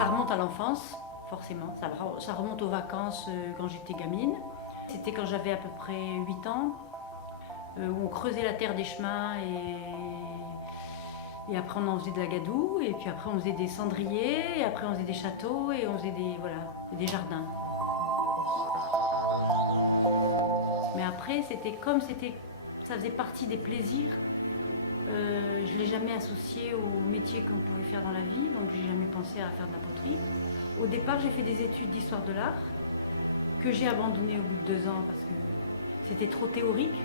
Ça remonte à l'enfance, forcément. Ça remonte aux vacances quand j'étais gamine. C'était quand j'avais à peu près 8 ans, où on creusait la terre des chemins et après on en faisait de la gadoue, et puis après on faisait des cendriers, et après on faisait des châteaux, et on faisait des jardins. Mais après, ça faisait partie des plaisirs. Je ne l'ai jamais associé au métier qu'on pouvait faire dans la vie, donc j'ai jamais pensé à faire de la poterie. Au départ, j'ai fait des études d'histoire de l'art que j'ai abandonnées au bout de 2 ans parce que c'était trop théorique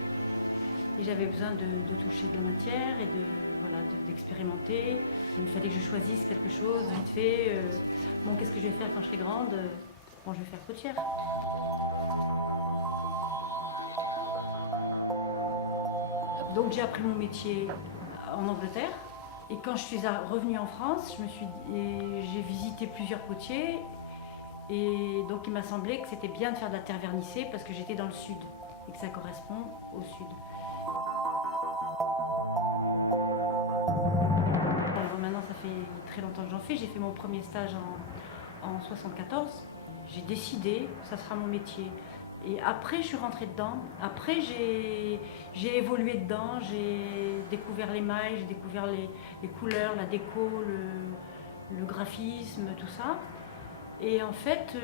et j'avais besoin de toucher de la matière et d'expérimenter. Il fallait que je choisisse quelque chose vite fait. Bon, qu'est-ce que je vais faire quand je serai grande? Bon, je vais faire potière. Donc j'ai appris mon métier en Angleterre. Et quand je suis revenue en France, j'ai visité plusieurs potiers. Et donc il m'a semblé que c'était bien de faire de la terre vernissée parce que j'étais dans le sud et que ça correspond au sud. Alors maintenant ça fait très longtemps que j'en fais. J'ai fait mon premier stage en 74. J'ai décidé que ça sera mon métier. Et après, je suis rentrée dedans. Après, j'ai évolué dedans. J'ai découvert les mailles, j'ai découvert les couleurs, la déco, le graphisme, tout ça. Et en fait,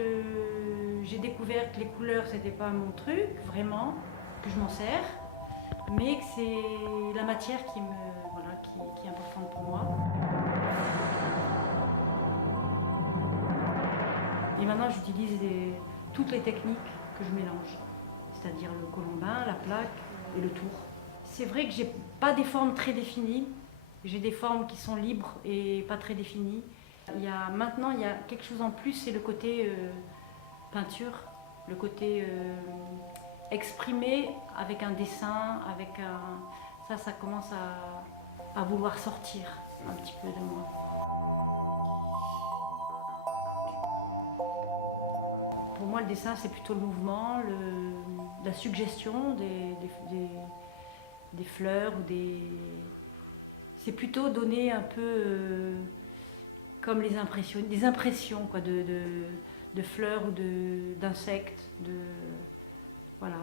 j'ai découvert que les couleurs, c'était pas mon truc, vraiment, que je m'en sers, mais que c'est la matière qui est importante pour moi. Et maintenant, j'utilise toutes les techniques que je mélange, c'est-à-dire le colombin, la plaque et le tour. C'est vrai que j'ai pas des formes très définies, j'ai des formes qui sont libres et pas très définies. Maintenant, il y a quelque chose en plus, c'est le côté peinture, le côté exprimé avec un dessin, ça commence à vouloir sortir un petit peu de moi. Pour moi, le dessin, c'est plutôt le mouvement, la suggestion des fleurs ou des. C'est plutôt donner un peu comme des impressions quoi, de fleurs ou d'insectes. Voilà,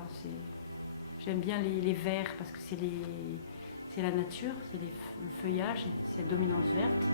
j'aime bien les verts parce que c'est la nature, c'est le feuillage, c'est la dominance verte.